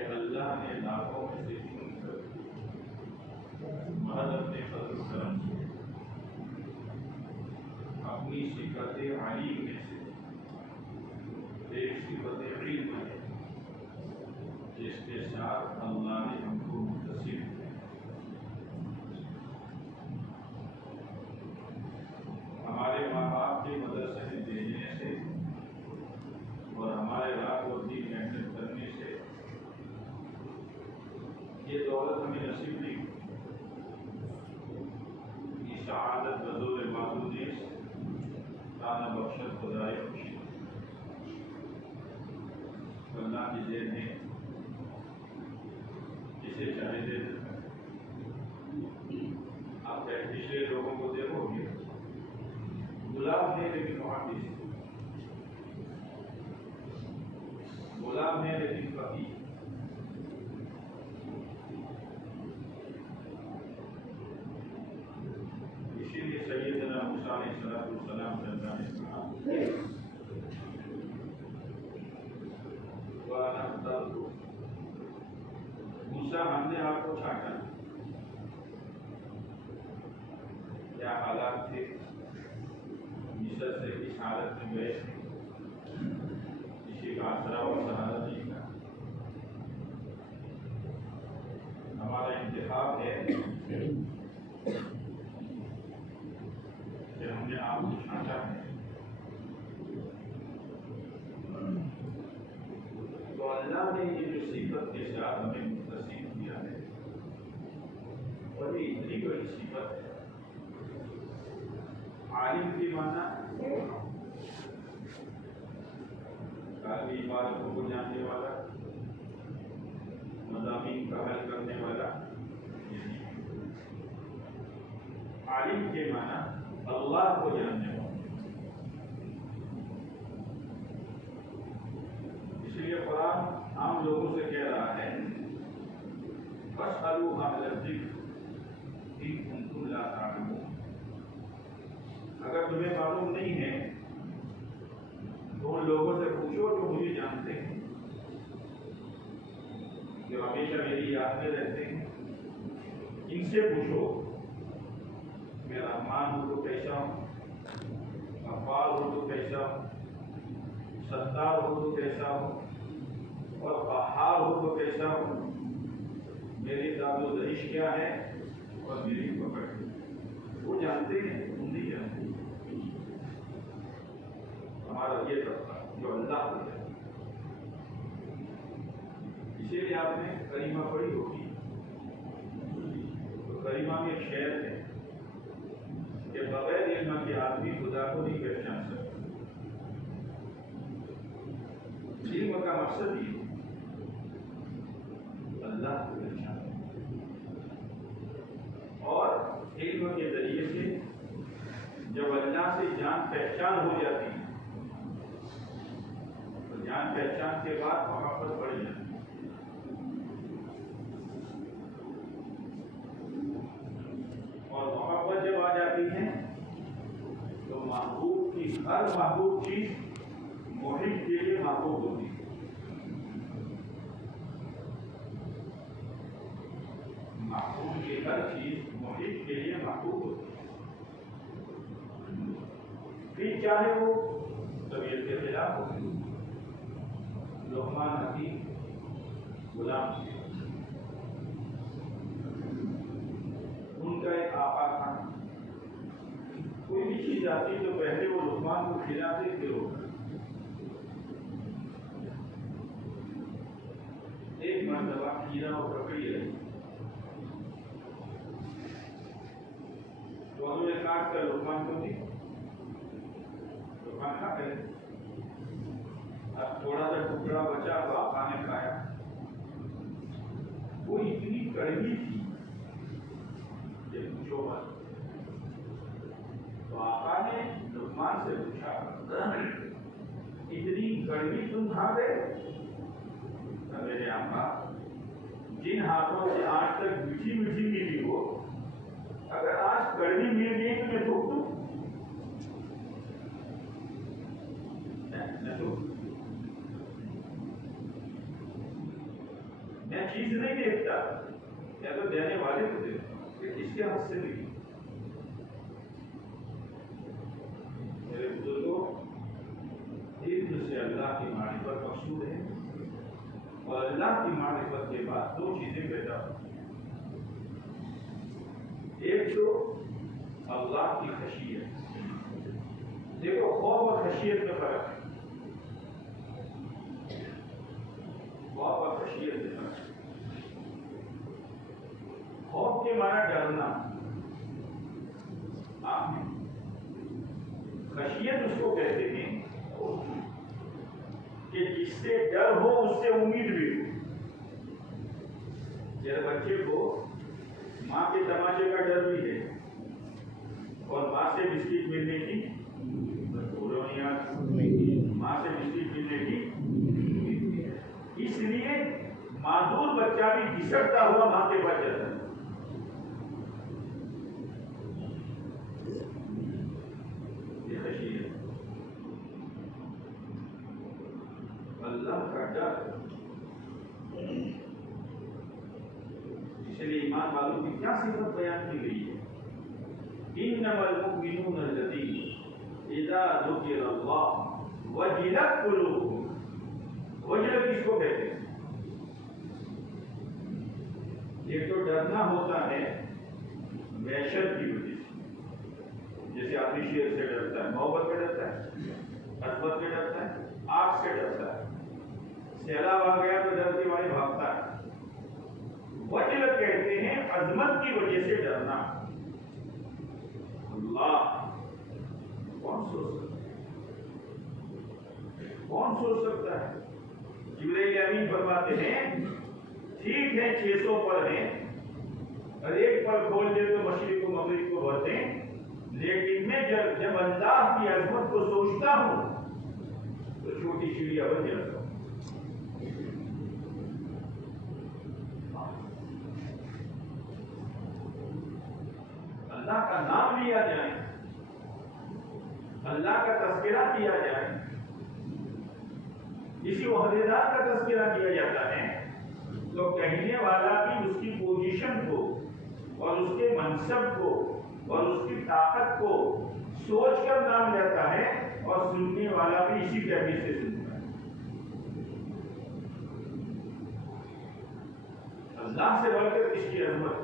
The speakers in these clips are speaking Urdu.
کہ اللہ نے لاکھوں میں سے چن کر محض اپنے فضل و کرم سے اپنی صفت علیم میں سے ایک صفت علم ہے جس کے ساتھ اللہ نے ہم کو متصل کیا۔ ہمارے ماں باپ کے مدرسے میں بھیجنے سے اور ہمارے رات اور دن محنت کرنے سے یہ دولت ہمیں نصیب نہیں، یہ شہادت بزور معدودیس تانا بخشت خدائے خوشی اللہ کی دین ہے، جسے چاہے دے دیتا ہے۔ آپ پچھلے لوگوں کو دیکھو گے غلام ہے لیکن محدث، غلام ہے لیکن فقیہ۔ اسی لیے سیدنا موسیٰ علیہ السلام سے اللہ نے کہا وَأَنَا اخْتَرْتُكَ، موسیٰ ہم نے آپ کو چھانٹا۔ کیا حالات تھے؟ مصر سے کس حالت میں گئے تھے؟ کسی کا آسرا اور سہارا نہیں تھا۔ ہمارا انتخاب ہے کہ ہم نے آپ کو چھانٹا ہے، تو اللہ نے یہ جو صفت کے ساتھ ہمیں متصل کیا ہے اور یہ اتنی بڑی صفت ہے۔ عالم کی معنی کافی عبادتوں کو جاننے والا، مضامین کا حل کرنے والا۔ عالم کے معنی اللہ کو جاننے والا۔ اس لیے قرآن عام لوگوں سے کہہ رہا ہے فَاسْأَلُوا أَهْلَ الذِّكْرِ إِن كُنتُمْ لَا تَعْلَمُونَ، اگر تمہیں معلوم نہیں ہے تو ان لوگوں سے پوچھو جو مجھے جانتے ہیں، جو ہمیشہ میری یاد میں رہتے ہیں، ان سے پوچھو میں رحمان ہوں تو کیسا ہوں، غفار ہوں تو کیسا ہوں، ستار ہوں تو کیسا ہوں، اور قہار ہوں تو کیسا ہوں، میری داد و دہش کیا ہے اور میری پکڑ۔ وہ جانتے ہیں، تم نہیں جانتے۔ ہمارا یہ طبقہ جو اللہ کو جانتا۔ اسی لیے آپ نے کریمہ پڑھی ہوگی، تو کریمہ میں ایک شعر ہے کہ بغیر علم کے آدمی خدا کو نہیں پہچان سکتا۔ علم کا مقصد یہ اللہ کو پہچانا، اور علم کے ذریعے سے جب اللہ سے جان پہچان ہو جاتی ہے تو جان پہچان کے بعد محبت بڑھ جاتی ہے، اور محبت جب آ جاتی ہے تو محبوب کی ہر محبوب چیز محب کے لیے محبوب ہوتی ہے۔ محبوب کی ہر چیز محب کے لیے محبوب ہوتی ہے، پھر چاہے وہ طبیعت کے خلاف ہو۔ لقمان حکیم غلام تھے، ان کا ایک آقا تھا، کوئی بھی چیز آتی تو پہلے وہ لقمان کو کھلاتے پھر وہ۔ ایک مرتبہ کیڑا اور ککڑی رہی تو انہوں نے کاٹ کر لقمان کو دی، لقمان کھا گئے۔ اب تھوڑا سا ٹکڑا بچا تو آقا نے کھایا، وہ اتنی کڑوی تھی کہ پوچھو مت۔ تو آقا نے لقمان سے پوچھا اتنی کڑوی تم کھا گئے؟ میرے آقا جن ہاتھوں سے آج تک میٹھی میٹھی ملی ہو، اگر آج کڑوی مل گئی تو میں تھوک دوں؟ چیز نہیں دیکھتا، یا تو دینے والے کو دیکھتا کہ کس کے ہاتھ سے ملی۔ میرے بزرگوں، علم سے اللہ کی معرفت مقصود ہے، اور اللہ کی معرفت کے بعد دو چیزیں پیدا ہوتی ہیں۔ ایک تو اللہ کی خشیت۔ دیکھو، خوف اور خشیت میں فرق ہے۔ خوف اور خشیت میں فرق ہے۔ خوف کے معنی ڈرنا، آپ نے خشیت اس کو کہتے ہیں کہ جس سے ڈر ہو اس سے امید بھی ہو۔ جب بچے کو ماں کے تماشے کا ڈر بھی ہے اور ماں سے بسکٹ ملنے کی ماں سے بسکٹ ملنے کی، اس لیے معذور بچہ بھی گھسٹتا ہوا ماں کے پاس جاتا ہے۔ یہ خشیت، اللہ کا ڈر۔ اس لیے ایمان والوں کی کیا صفت بیان کی گئی ہے؟ انما المؤمنون الذین اذا ذکر اللہ وجلت قلوبهم۔ وجلت کس کو کہتے ہیں؟ ایک تو ڈرنا ہوتا ہے وحشت کی وجہ سے، جیسے آدمی شیر سے ڈرتا ہے، محبت میں ڈرتا ہے، عظمت میں ڈرتا ہے، آگ سے ڈرتا ہے، سیلاب آ گیا تو ڈرتے والے بھاگتا ہے۔ وجلت کہتے ہیں عظمت کی وجہ سے ڈرنا۔ اللہ کون سوچ سکتا ہے؟ کون سوچ سکتا ہے؟ جبرائیل امین فرماتے ہیں ٹھیک ہے 600 پر ہیں اور ایک پر کھول دے تو مشرق و مغرب کو بھرتے ہیں، لیکن میں جب اللہ کی عظمت کو سوچتا ہوں تو چھوٹی چڑیا بن جاتا ہوں۔ اللہ کا نام لیا جائے، اللہ کا تذکرہ کیا جائے، کسی عہدیدار کا تذکرہ کیا جاتا ہے تو کہنے والا بھی اس کی پوزیشن کو اور اس کے منصب کو اور اس کی طاقت کو سوچ کر نام لیتا ہے، اور سننے والا بھی اسی کیفیت سے سنتا ہے۔ اللہ سے بڑھ کر کس کی عظمت؟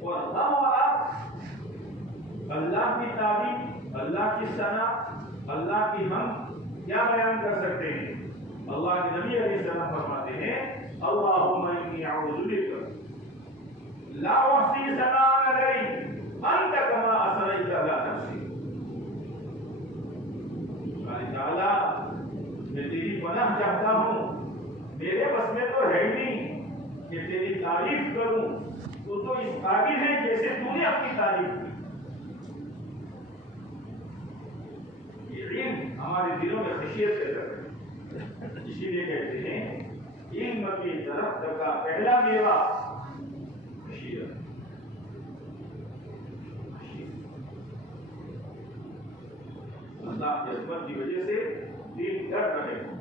اور اللہ اللہ کی تعریف، اللہ کی ثنا، اللہ کی حمد کیا بیان کر سکتے ہیں؟ اللہ کے نبی علیہ السلام فرماتے ہیں اللہم انی اعوذ بک لا احصی ثناء علیک انت کما اثنیت علی نفسی۔ تعالیٰ میں تیری پناہ چاہتا ہوں، میرے بس میں تو ہے ہی نہیں کہ تیری تعریف کروں، تو اس قابل ہے جیسے تو نے اپنی تعریف کی۔ یہ علم ہمارے دلوں میں خشیت پیدا کرے، اسی لیے کہتے ہیں علم کے درخت کا پہلا میوہ خشیت۔ اللہ کی عظمت کی وجہ سے دل ڈر رہے ہوں۔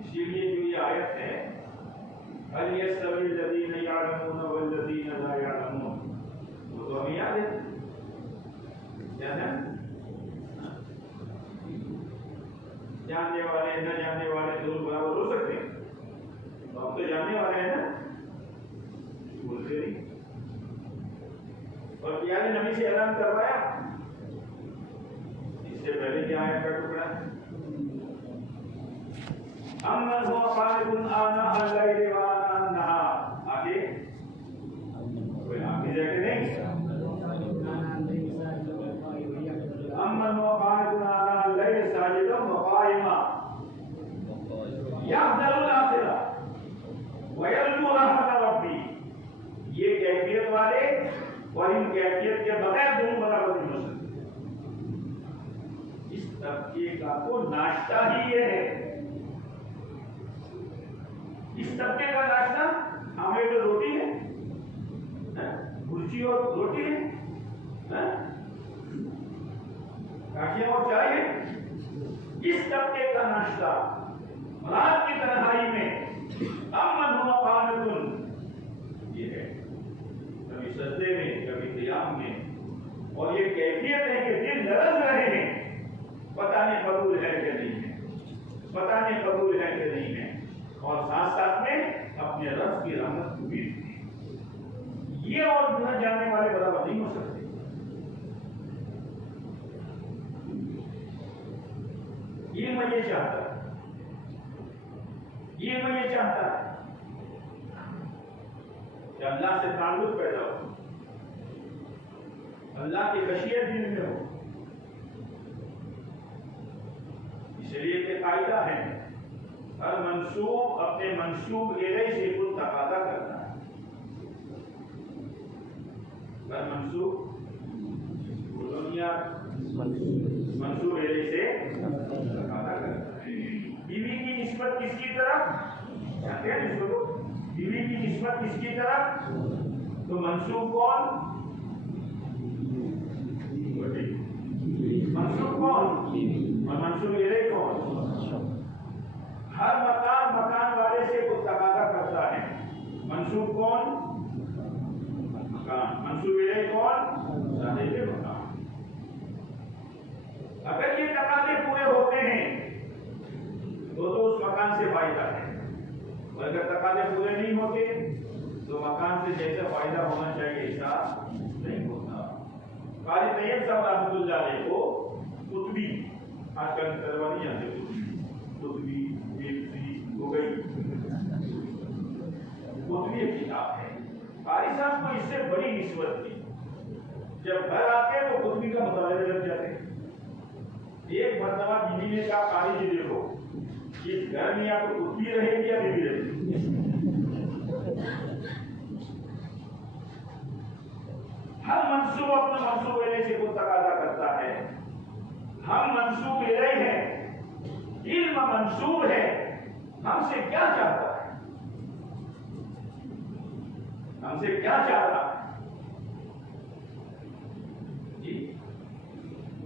اسی لیے جو یہ آیت ہے هل يستوي الذين يعلمون والذين لا يعلمون، وہ تو ہمیں یاد ہے کیا ہے؟ جاننے والے نہ جاننے والے دونوں برابر ہو سکتے ہیں؟ تو ہم تو جاننے والے ہیں نا، بولتے نہیں۔ اور پیارے نبی سے اعلان کروایا، اس سے پہلے کیا آیت کا ٹکڑا ہے؟ امن هو خالق آناء الليل وآناء النهار، آگے کوئی آگے جا کے نہیں۔ امن هو خالق آناء الليل ساجدا وقائما يحذر الآخرة ويرجو رحمة ربه۔ یہ کیفیت والے اور ان کیفیت کے بغیر دونوں برابر نہیں ہو سکتے۔ اس طبقے کا تو ناشتہ ہی یہ ہے، اس طبقے کا ناشتہ آملیٹ اور روٹی ہے، برچی اور روٹی ہے، کاشیاں اور چائے ہے۔ اس طبقے کا ناشتہ رات کی تنہائی میں امن ہوا قانتن، یہ ہے کبھی سجدے میں کبھی قیام میں، اور یہ کیفیت ہے کہ دل لرز رہے ہیں، پتہ نہیں قبول ہے کہ نہیں ہے، پتہ نہیں قبول ہے کہ نہیں ہے، اور ساتھ ساتھ میں اپنے رب کی رحمت کو بھی دیتے ہیں۔ یہ اور نہ جاننے والے برابر نہیں ہو سکتے۔ یہ میں یہ چاہتا ہے، یہ میں یہ چاہتا ہے کہ اللہ سے تعلق پیدا ہو، اللہ کی خشیت دل میں ہو۔ اس لیے کہ قاعدہ ہے ہر منسوب اپنے منسوب الیہ سے کچھ تقاضا کرتا ہے۔ ہر منسوب دنیا منسوب الیہ سے تقاضا کرتا ہے۔ بیوی کی نسبت کس کی طرف جانتے ہیں؟ اس کو بیوی کی نسبت کس کی طرف؟ تو منسوب کون؟ منسوب کون اور منسوب الیہ کون؟ ہر مکان مکان والے سے کچھ تقاضا کرتا ہے۔ منسوب کون؟ مکان۔ منسوب الیہ کون؟ صاحب مکان۔ اگر یہ تقاضے پورے ہوتے ہیں تو اس مکان سے فائدہ ہے، اور اگر تقاضے پورے نہیں ہوتے تو مکان سے جیسا فائدہ ہونا چاہیے ایسا نہیں ہوتا۔ قاری طیب صاحب رحمۃ اللہ علیہ کو قطبی، آج کل طلبا نہیں جانتے قطبی ہو گئی، قطبی ایک کتاب ہے۔ قاری صاحب کو اس سے بڑی نسبت تھی، جب گھر آتے تو قطبی کا مطالعہ لگ جاتے۔ ایک مرتبہ بیوی نے کہا قاری جی دیکھو اس گھر میں یا تو قطبی رہے گی یا بیوی رہے گی۔ ہر منصوب اپنا منصوب الیہ سے کچھ تقاضا کرتا ہے۔ ہم منصوب الیہ ہیں، علم منصوب ہے، ہم سے کیا چاہتا ہے؟ ہم سے کیا چاہتا ہے؟ جی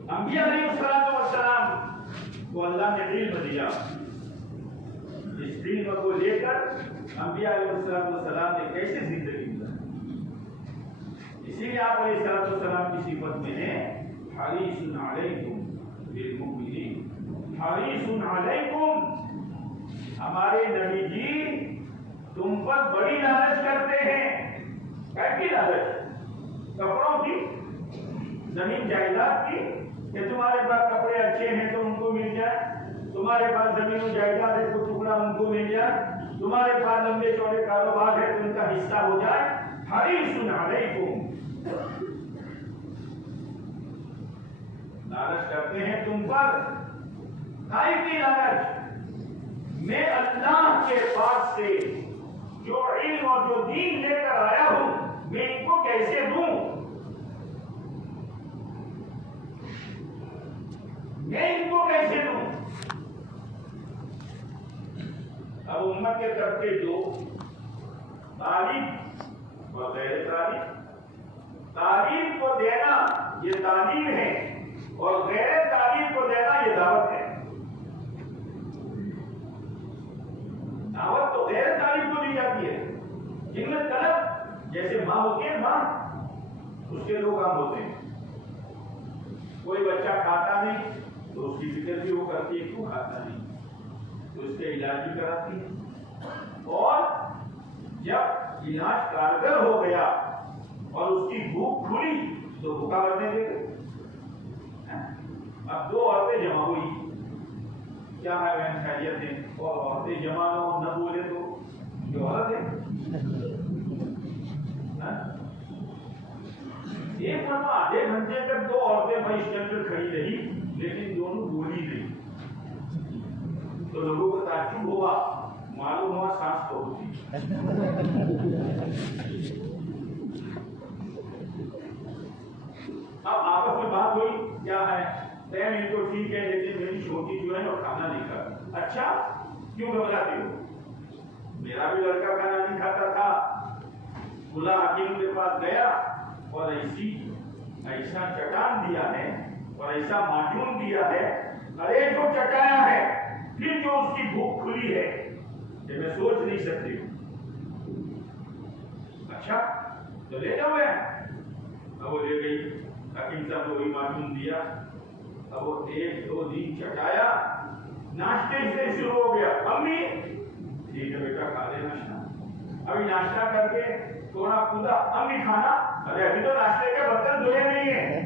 انبیاء علیہ السلام کو اللہ نے علم دیا، اس علم کو لے کر انبیاء علیہ السلام نے کیسے زندگی گزاری؟ اسی لیے آپ علیہ السلام کی صفت میں ہے حریص علیکم بالمؤمنین، حریص علیکم، ہمارے نبی جی تم پر بڑی لالچ کرتے ہیں۔ کیسی لالچ؟ کپڑوں کی، زمین جائیداد کی، کہ تمہارے پاس کپڑے اچھے ہیں تو ان کو مل جائے، تمہارے پاس زمین و جائیداد ہے تو ٹکڑا ان کو مل جائے، تمہارے پاس لمبے چوڑے کاروبار ہے تو ان کا حصہ ہو جائے۔ حریص علیکم، لالچ کرتے ہیں تم پر۔ کائے کی لالچ؟ میں اللہ کے پاس سے جو علم اور جو دین لے کر آیا ہوں میں ان کو کیسے دوں؟ میں ان کو کیسے دوں؟ اب امت کے طبقے دو، تعلیم اور غیر تعلیم۔ تعلیم کو دینا یہ تعلیم ہے اور غیر تعلیم کو دینا یہ دعوت ہے۔ دعوت تو غیر تعلیم کو دی جاتی ہے، جن میں طلب جیسے ماں ہوتی ہے، ماں اس کے دو کام ہوتے ہیں، کوئی بچہ کھاتا نہیں تو اس کی فکر بھی وہ کرتی ہے کیوں کھاتا نہیں، تو اس کے علاج بھی کراتی ہے، اور جب علاج کارگر ہو گیا اور اس کی بھوک کھلی تو بھوکا مرنے دے گا۔ اب دو عورتیں جمع ہوئی، کیا ہے بہن خیریت ہے، اور عورتیں جمع ہو نہ بولے تو جو عورت ہے ایک مرتبہ آدھے گھنٹے تک دو عورتیں بھائی اسٹینڈ پر کھڑی رہی لیکن دونوں بولی نہیں، تو لوگوں کو تعجب ہوا، معلوم ہوا سانس تو ہوتی۔ اب آپس میں بات ہوئی، کیا ہے ٹائم ان کو ٹھیک ہے لیکن میری چھوٹی جو ہے وہ کھانا نہیں کھاتی۔ اچھا کیوں گھبراتی ہو؟ میرا بھی لڑکا کھانا نہیں کھاتا تھا، کھلا حکیم کے پاس گیا اور ایسا چٹان دیا ہے اور ایسا معجون دیا ہے، ارے جو چٹایا ہے پھر جو اس کی بھوک کھلی ہے کہ میں سوچ نہیں سکتی ہوں. اچھا تو لے جاؤ. اب وہ لے گئی. حکیم صاحب کو وہی معلوم دیا. اب وہ 1-2 دن چٹایا. ناشتے سے شروع ہو گیا. امی ٹھیک ہے بیٹا کھا لے ناشتہ. ابھی ناشتہ کر کے تھوڑا کودا. امی کھانا. ارے ابھی تو ناشتے کے برتن دھوئے نہیں ہیں.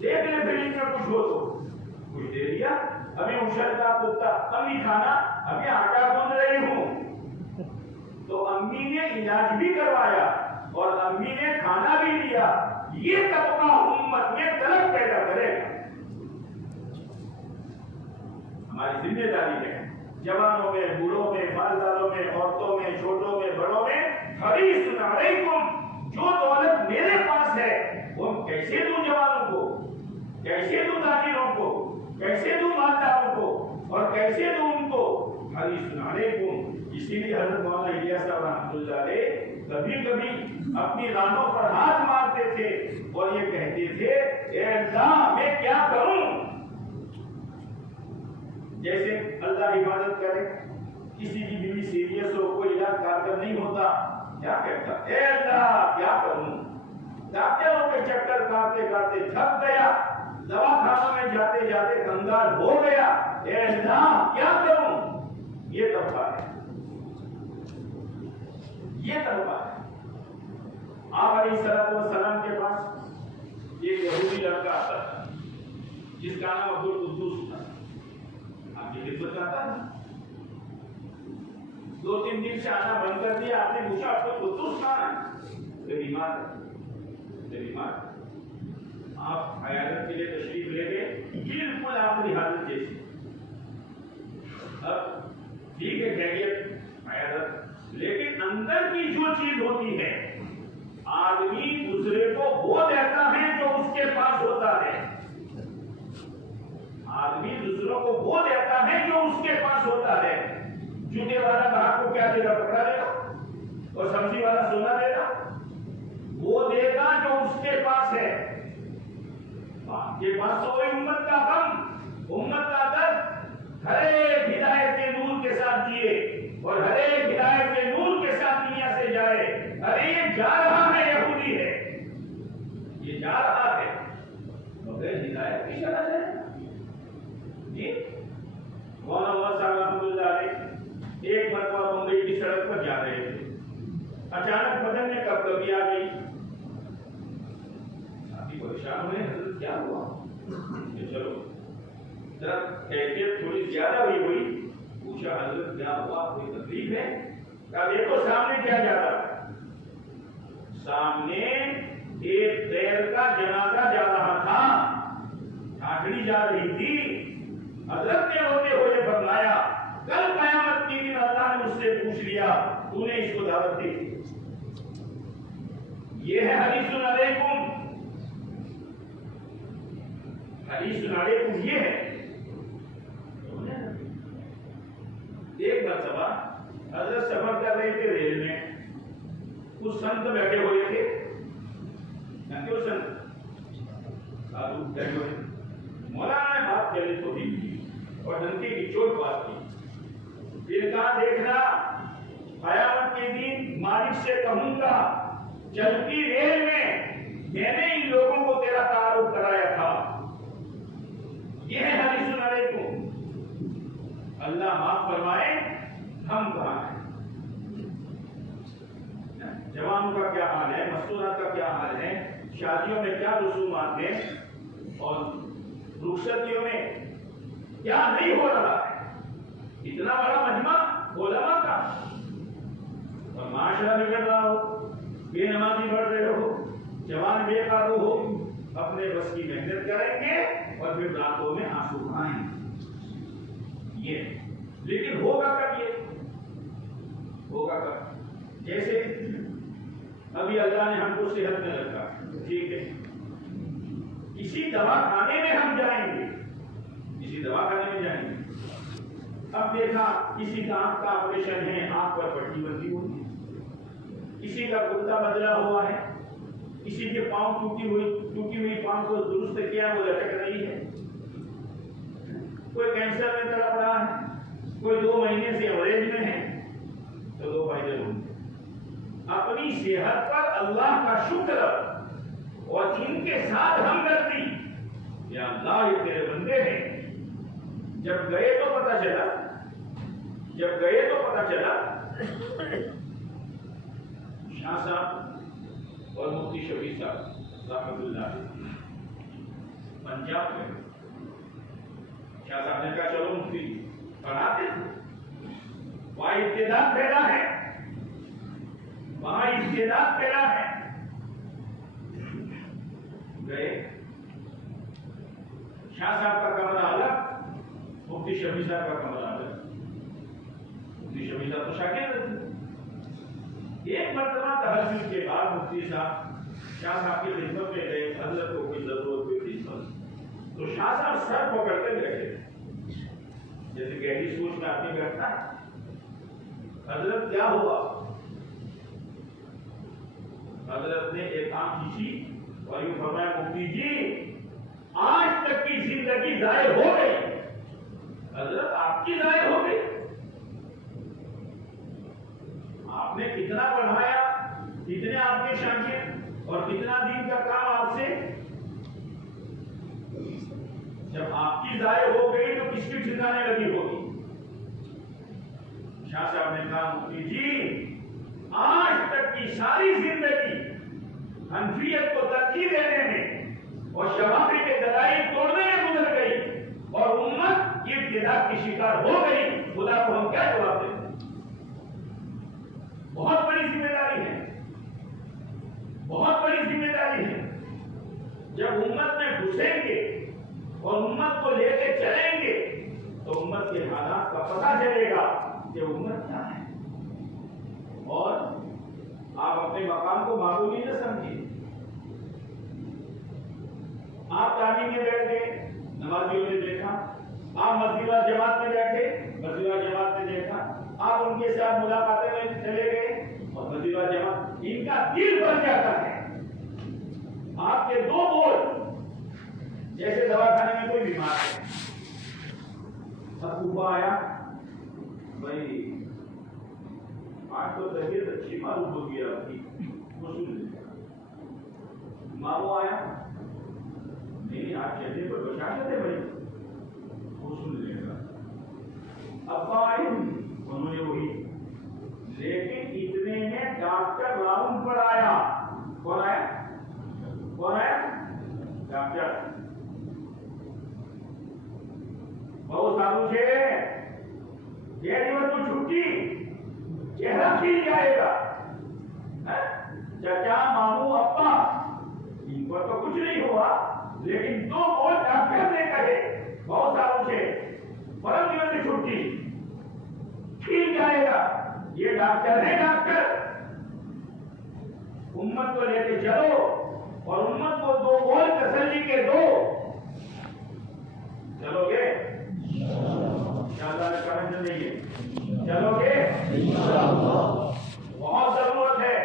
دیکھ لے فریج میں کچھ ہو تو کچھ دے دیا. ابھی اچھلتا کودتا. امی کھانا. ابھی آٹا گوندھ رہی ہوں. تو امی نے علاج بھی کروایا اور امی نے کھانا بھی دیا. یہ طبقہ امت میں طلب پیدا کرے گا. ہماری ذمہ داری ہے جوانوں میں, بوڑھوں میں, مالداروں میں, عورتوں میں, چھوٹوں میں, بڑوں میں. حریص علیکم, جو دولت میرے پاس ہے وہ کیسے دوں جوانوں کو, کیسے دوں تاجروں کو, کیسے دوں مالداروں کو, اور کیسے دوں ان کو. حریص علیکم. اسی لیے حضرت مولانا الیاس صاحب رحمۃ اللہ علیہ کبھی کبھی اپنی رانوں پر ہاتھ مارتے تھے اور یہ کہتے تھے اے اللہ میں کیا کروں. جیسے اللہ عبادت کرے, کسی کی بیوی سیریس ہو, کوئی علاج کارگر نہیں ہوتا, کیا کہتا اے اللہ کیا کروں. ڈاکٹروں کے چکر کاٹتے کاٹتے تھک گیا, دوا خانوں میں جاتے جاتے کنگال ہو گیا. اے اللہ کیا کروں. یہ طبقہ ہے, یہ طبقہ ہے. آپ علیہ الصلوۃ والسلام کے پاس ایک یہودی لڑکا آتا تھا جس کا نام عبد القدوس تھا. آپ کی خدمت میں آتا تھا. 2-3 دن سے آنا بند کر دیا. آپ نے پوچھا عبد القدوس کہاں ہے؟ بیمار ہے, بیمار. آپ عیادت کے لیے تشریف لے گئے, بالکل آخری حالت جیسی. اب ٹھیک ہے خیریت عیادت, لیکن اندر کی جو چیز ہوتی ہے آدمی دوسرے کو وہ دیتا ہے جو اس کے پاس ہوتا ہے. آدمی دوسروں کو وہ دیتا ہے جو اس کے پاس ہوتا ہے. جوتے والا گاہک کو کیا دے گا؟ کپڑا دے گا. اور سبزی والا سونا دے گا. وہ دے گا جو اس کے پاس ہے. آپ کے پاس تو وہی امت کا غم, امت کا درد. ہر ایک ہدایت کے نور کے ساتھ جیے اور ہر ایک ہدایت کے نور کے ساتھ دنیا سے جائے. ارے یہ جا رہا ہے, یہودی ہے, یہ جا رہا ہے مگر ہدایت کی شرح ہے. جی مولانا صاحب رحمۃ اللہ علیہ ایک مرتبہ بمبئی کی سڑک پر جا رہے تھے. اچانک بدن میں کبکبی آ گئی. ساتھی پریشان ہوئے, حضرت کیا ہوا؟ چلو ذرا کیفیت تھوڑی زیادہ ہوئی. پوچھا حضرت کیا ہوا, کوئی تکلیف ہے؟ کہا دیکھو سامنے کیا جا رہا ہے. سامنے ایک غیر کا جنازہ جا رہا تھا, ٹھاٹھڑی جا رہی تھی. حضرت نے ہوتے ہوئے فرمایا کل قیامت کے دن اللہ نے مجھ سے پوچھ لیا تو نے اس کو دعوت دی. یہ ہے حدیث علیکم, حدیث علیکم. یہ ہے ایک مرتبہ حضرت سفر کر رہے تھے ریل میں. کچھ سنت بیٹھے ہوئے تھے. کیوں سنت سادھو بیٹھے ہوئے. مولانا نے بات چلی تو بھی کی اور ڈنکے کی چوٹ بات کی. پھر کہا دیکھنا قیامت کے دن مالک سے کہوں گا چلتی ریل میں نے ان لوگوں کو تیرا تعارف کرایا تھا. یہ ہے حدیث علیکم. اللہ معاف فرمائے, ہم کہاں ہیں؟ جوانوں کا کیا حال ہے, مستورات کا کیا حال ہے, شادیوں میں کیا رسومات ہیں اور رخصتیوں میں کیا نہیں ہو رہا ہے. اتنا بڑا مجمع علماء کا اور معاشرہ بگڑ رہا ہو, بے نمازی بڑھ رہے ہو, جوان بے قابو ہو, اپنے بس کی محنت کریں گے اور پھر راتوں میں آنسو بہائیں گے. یہ لیکن ہوگا کب؟ یہ ہوگا کب؟ جیسے ابھی اللہ نے ہم کو صحت میں رکھا, ٹھیک ہے, کسی دواخانے میں ہم جائیں گے, کسی دواخانے میں جائیں گے. اب دیکھا کسی کا آنکھ کا آپریشن ہے, آنکھ پر پٹی بندی ہوئی, کسی کا کتا بدلا ہوا ہے, کسی کے پاؤں ٹوٹی ہوئی پاؤں کو درست کیا وہ لٹک رہی ہے. کوئی 2 مہینے سے ایوریج میں ہے تو 2 فائدے ہوں گے. اپنی صحت پر اللہ کا شکر اور ان کے ساتھ ہمدردی. یا اللہ یہ تیرے بندے ہیں. جب گئے تو پتہ چلا شاہ صاحب اور مفتی شفیع صاحب رحمۃ اللہ علیہ پنجاب میں. شاہ صاحب نے کہا چلو مفتی پڑھاتے تھے. وہاں ابتداء پیدا ہے. گئے. شاہ صاحب کا کمرہ الگ, مفتی شفیع صاحب کا کمرہ الگ. مفتی شفیع صاحب تو شاگرد تھے. ایک مرتبہ تحجد کے بعد مفتی صاحب شاہ صاحب کی خدمت میں گئے. حضرت کو کوئی ضرورت ہوئی خدمت تو شاہ صاحب سر پکڑ کے بیٹھے جیسے گہری سوچ میں آدمی بیٹھتا ہے. حضرت کیا ہوا؟ حضرت نے ایک آنکھ کھینچی اور یوں فرمایا مفتی جی آج تک کی زندگی ضائع ہو گئی. حضرت آپ کی ضائع ہو گئی؟ آپ نے کتنا پڑھایا, کتنے آپ کے شاگرد اور کتنا دین کا کام آپ سے. جب آپ کی ضائع ہو گئی تو کس کی ٹھکانے لگی ہوگی؟ شاہ صاحب نے کہا مفتی جی آج تک کی ساری زندگی حنفیت کو ترجیح دینے میں اور شفاعی کے دلائل توڑنے میں گزر گئی اور امت ابتداء کی شکار ہو گئی. خدا کو ہم کیا جواب دیں؟ بہت بڑی ذمہ داری ہے, بہت بڑی ذمہ داری ہے. جب امت میں گھسیں گے اور امت کو لے کے چلیں گے تو امت کے حالات کا پتہ چلے گا کہ امت کیا ہے. اور آپ اپنے مقام کو معمولی نہ سمجھیے. آپ تعلیم میں بیٹھ گئے, نمازیوں نے دیکھا. آپ مسجد و جماعت میں بیٹھے, مسجد و جماعت نے دیکھا. آپ ان کے ساتھ ملاقاتیں میں چلے گئے اور مسجد و جماعت, ان کا دل بن جاتا ہے. آپ کے 2 بول جیسے دواخانے میں کوئی بیمار ہے, صفا آیا بھائی آج تو طبیعت اچھی معلوم ہو گیا آپ کی, وہ سن لیا. ماں آیا نہیں آپ چہرے پر بشاشت ہے بھائی, وہ سن لے گا. ابا آئے انہوں نے وہی, لیکن اتنے میں ڈاکٹر راؤنڈ پر آیا. کون آیا؟ ڈاکٹر. بہت سالوں سے یہ دن کو چھٹی چہرہ کھل جائے گا. چچا ماموں ابا ان پر تو کچھ نہیں ہوا, لیکن 2 اور ڈاکٹر نے کہے بہت سالوں سے فرق دنوں کی چھٹی کھل جائے گا. یہ ڈاکٹر ہے ڈاکٹر. امت کو لے کے چلو اور امت کو 2 اور تسلی کے دو. چلو گے انشاءاللہ کرم نہیں ہے, چلو گے انشاءاللہ. بہت ضرورت ہے.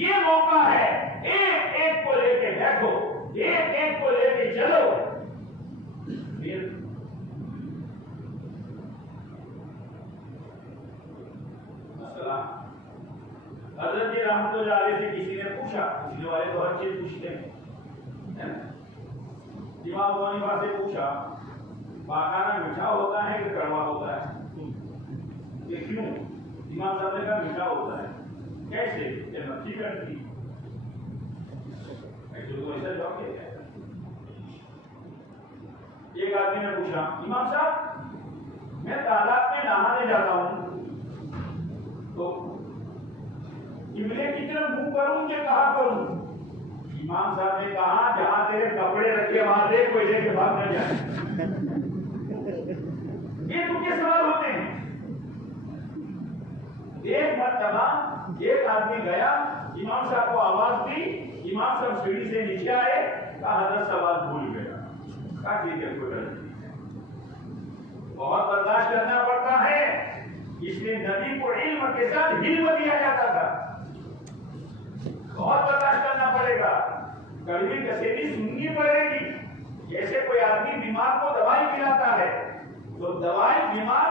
یہ موقع ہے, ایک ایک کو لے کے بیٹھو, ایک ایک کو لے کے چلو. پھر مسئلہ حضرت رحمۃ اللہ علیہ سے کسی نے پوچھا, پوچھنے والے تو ہر چیز پوچھتے ہیں. امام ابو حنیفہ سے پوچھا پاکھانہ میٹھا ہوتا ہے کہ کڑوا ہوتا ہے؟ یہ کیوں؟ امام صاحب نے کہا میٹھا ہوتا ہے. کیسے؟ کہ مکھی کرتی. ایسا جواب کیا جائے گا. ایک آدمی نے پوچھا امام صاحب میں تالاب میں نہانے جاتا ہوں تو قبلے کی طرف منہ کروں کہ کہاں کروں؟ امام صاحب نے کہا جہاں تیرے کپڑے رکھے وہاں دیکھ, کوئی دیکھ کے بھاگ نہ جائے. یہ تو کیا سوال ہوتے ہیں. ایک مرتبہ ایک آدمی گیا, امام صاحب کو آواز دی, امام صاحب سیڑھی سے نیچے آئے, کہا حضرت سوال بھول گیا. کہا ٹھیک ہے کوئی غلط نہیں. بہت برداشت کرنا پڑتا ہے. اس لیے نبی کو علم کے ساتھ علم دیا جاتا تھا. بہت برداشت کرنا پڑے گا, کڑوی کسیلی سننی پڑے گی. جیسے کوئی آدمی بیمار کو دوائی پلاتا ہے تو دوائی بیمار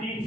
3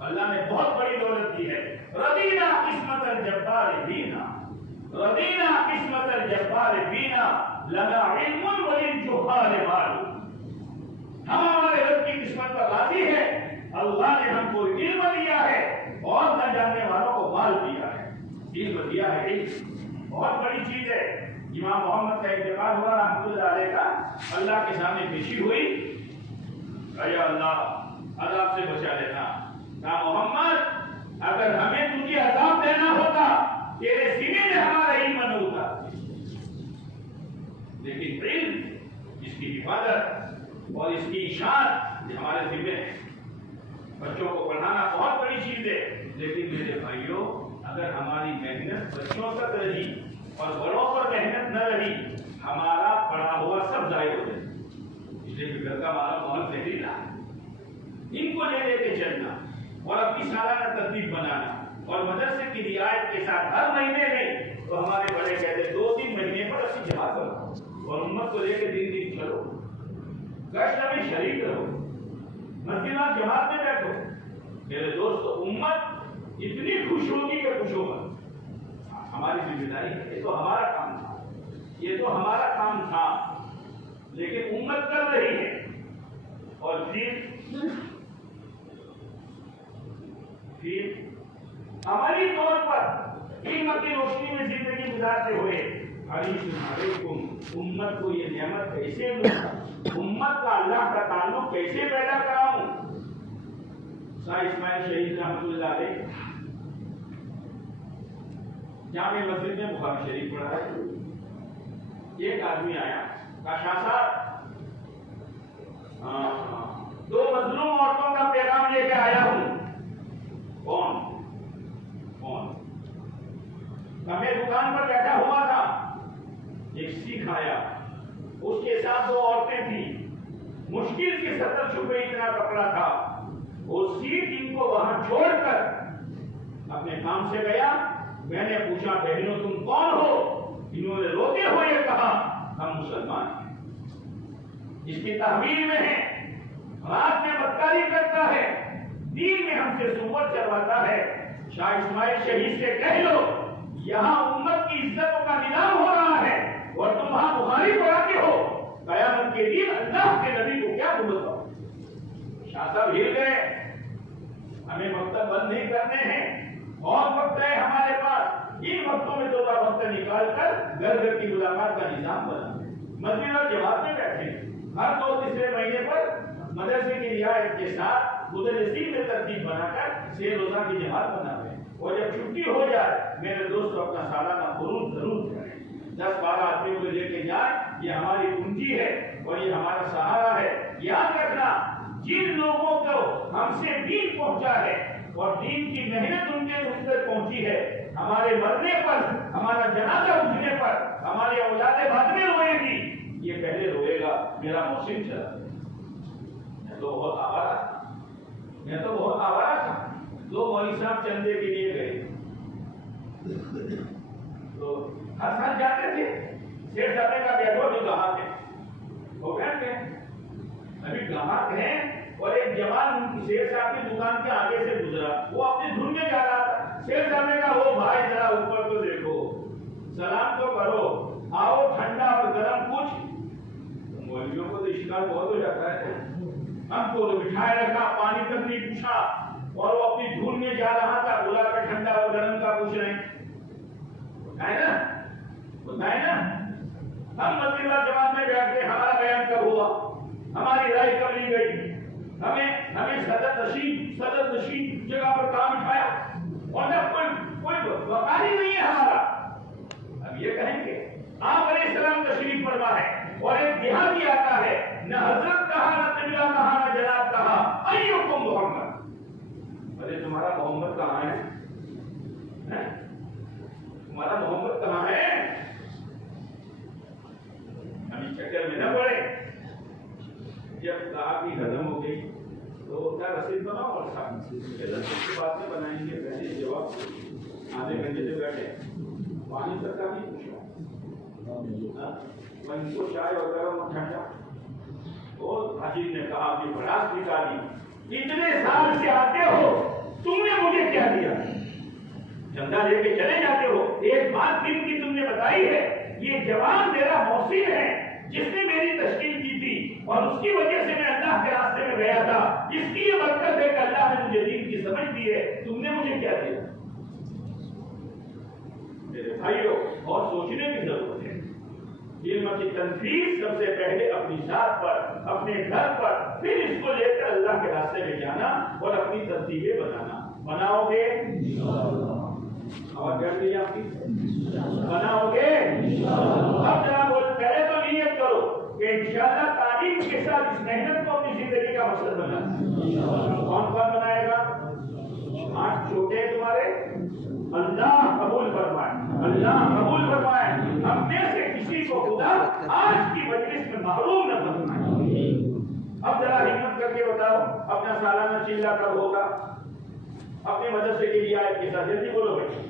اللہ نے بہت بڑی دولت دی ہے. رضینا قسمت الجبار فینا، رضینا قسمت الجبار فینا، لنا علم وللجہال مال. ہم ہمارے رب کی قسمت پر راضی ہے. اللہ نے ہم کو علم دیا ہے اور نہ جاننے والوں کو مال دیا ہے. علم دیا ہے، علم بہت بڑی چیز ہے. امام محمد کا انتقال ہوا رحمۃ اللہ علیہ کا. اللہ کے سامنے پیشی ہوئی، اے اللہ عذاب سے بچا لینا. کہا محمد اگر ہمیں تجھے عذاب دینا ہوتا تیرے سینے میں ہمارا علم نہ ہوتا، لیکن علم، اس کی حفاظت اور اس کی اشاعت یہ ہمارے ذمہ ہے. بچوں کو پڑھانا بہت بڑی چیز ہے، لیکن میرے بھائیوں اگر ہماری محنت بچوں تک رہی اور بڑوں پر محنت نہ رہی، ہمارا پڑھا ہوا سب ضائع ہو جائے. اس لیے کہ گھر کا مالا ماحول زہریلا ہے. ان کو لے کے چلنا اور اپنی سالانہ ترتیب بنانا اور مدرسے کی رعایت کے ساتھ ہر مہینے میں، تو ہمارے بڑے کہتے ہیں 2-3 مہینے پر اپنی جماعت کرو اور امت کو لے کے دن دن چلو، گشت میں شریک رہو، مسجد اور جماعت میں بیٹھو. میرے دوستو امت اتنی خوش ہوگی کہ خوش ہوگا. ہماری ذمہ داری ہے، یہ تو ہمارا کام تھا، یہ تو ہمارا کام تھا، لیکن امت کر رہی ہے. اور پھر عملی طور پر علم کی روشنی میں زندگی گزارتے ہوئے حریص علیکم، امت کو یہ نعمت کیسے دوں، امت کا اللہ کا تعلق کیسے پیدا کراؤں. شاہ اسماعیل شہید رحمۃ اللہ علیہ جامع مسجد میں بخاری شریف پڑھا ہے. ایک آدمی آیا، کہا شاہ صاحب 2 مظلوم عورتوں کا پیغام لے کے آیا ہوں. کون؟ میں دکان پر بیٹھا ہوا تھا، ایک سکھ آیا، اس کے ساتھ 2 عورتیں تھیں. مشکل سے 70 چھپے اتنا کپڑا تھا. وہ سکھ ان کو وہاں چھوڑ کر اپنے کام سے گیا. میں نے پوچھا بہنوں تم کون ہو؟ انہوں نے روتے ہوئے کہا ہم مسلمان ہیں. اس کی تحویل میں ہے، رات میں بدکاری کرتا ہے، دین میں ہم سے سور چلواتا ہے. شاہ اسماعیل شہید سے کہہ لو یہاں امت کی عزتوں کا نیلام ہو رہا ہے اور تم وہاں بخاری پڑھاتے ہو. قیامت کے دن اللہ کے نبی کو کیا بولتا ہو؟ شاہ صاحب ہل گئے. ہمیں مکتب بند نہیں کرنے ہیں، اور وقت ہے ہمارے پاس. ان وقتوں میں 2 وقت نکال کر گھر گھر کی ملاقات کا نظام بنا. مسجد اور جماعت میں بیٹھے ہر 2-3 مہینے پر مدرسے کی رعایت کے ساتھ مدرسین میں ترتیب بنا کر 6 روزہ کی جماعت بناوے. اور جب چھٹی ہو جائے میرے دوست اپنا سالانہ خروج ضرور کریں. 10-12 آدمیوں کو لے کے جائیں. یہ ہماری پونجی ہے اور یہ ہمارا سہارا ہے. یاد رکھنا جن لوگوں کو ہم سے دین پہنچا ہے اور دین کی محنت ان کے تک پہنچی ہے، ہمارے مرنے پر، ہمارا جنازہ اٹھنے پر ہماری اولاد بعد میں روئے گی. یہ پہلے روئے گا میرا محسن چلا. میں تو بہت آوارہ تھا. 2 مولوی صاحب چندے کے لیے گئے تو ہر سال جاتے تھے. شیر صاحب کا بیٹھو جو گاہک ہے وہ بیٹھ گئے. ابھی گاہک ہیں اور ایک جوان شیر صاحب کی دکان کے آگے سے گزرا، وہ اپنی دھن میں جا رہا تھا. شیر صاحب نے کہا وہ بھائی ذرا اوپر تو دیکھو، سلام تو کرو، آؤ ٹھنڈا اور گرم کچھ. مولویوں کو تو شکار بہت ہو جاتا ہے. ہم کو بٹھائے رکھا، پانی تک نہیں پوچھا اور وہ اپنی دھن میں جا رہا تھا. بلا کر ٹھنڈا اور گرم کا پوچھ رہے ہیں. بتائے نا ہم مسجد جماعت میں بیٹھ کے ہمارا بیان کب ہوا، ہماری رائے کب لی گئی، ہمیں صدر نشین جگہ پر کام اٹھایا اور جب کوئی وقار ہی نہیں ہے ہمارا. اب یہ کہیں گے آپ علیہ السلام تشریف فرما ہے اور ایک دیہاتی آتا ہے، نہ حضرت کہا، نہ قبلہ کہا، نہ جناب کہا، ایوکم محمد. ارے تمہارا محمد کہاں ہے؟ تمہارا محمد کہاں ہے؟ ابھی چکر میں نہ پڑے. جب کہا کہ ختم ہو گئی تو کیا رسید بناؤ اور رسید کی بات میں بنائیں گے. پہلے جواب آدھے گھنٹے سے بیٹھے پانی تک کا نہیں پوچھا. میں ان کو چائے اور گرم اور ٹھنڈا. اور حاجی نے کہا کہ بڑاس نکالی، اتنے سال سے آتے ہو تم نے مجھے کیا دیا؟ چندہ لے کے چلے جاتے ہو. ایک بات دن کی تم نے بتائی ہے، یہ جوان میرا محسن ہے جس نے میری تشکیل کی تھی اور اس کی وجہ سے میں اللہ کے راستے میں گیا تھا. اس کی یہ برکت ہے کہ اللہ نے مجھے دین کی سمجھ دی ہے. تم نے مجھے کیا دیا؟ میرے بھائیوں، بہت سوچنے کی ضرورت ہے. علم کی تنفیذ سب سے پہلے اپنی ذات پر، اپنے گھر پر، پھر اس کو لے کر اللہ کے راستے میں جانا اور اپنی ترتیبیں بنانا. بناؤ گے؟ اور کر دی آپ کی بناؤ گے؟ اب جناب بول پہلے تو نیت کرو کہ انشاءاللہ تعلیم کے ساتھ اس محنت کو اپنی زندگی کا مقصد بنانا. کون کون بنائے گا؟ آٹھ چھوٹے ہیں تمہارے، اللہ قبول فرمائے، اللہ قبول فرمائے. ہم میں سے کسی کو خدا آج کی مجلس میں محروم نہ فرمائے. اب ذرا ہمت کر کے بتاؤ اپنا سالانہ چلہ کب ہوگا؟ اپنے مدرسے کے لیے آئے کے ساتھ جلدی بولو بھائی.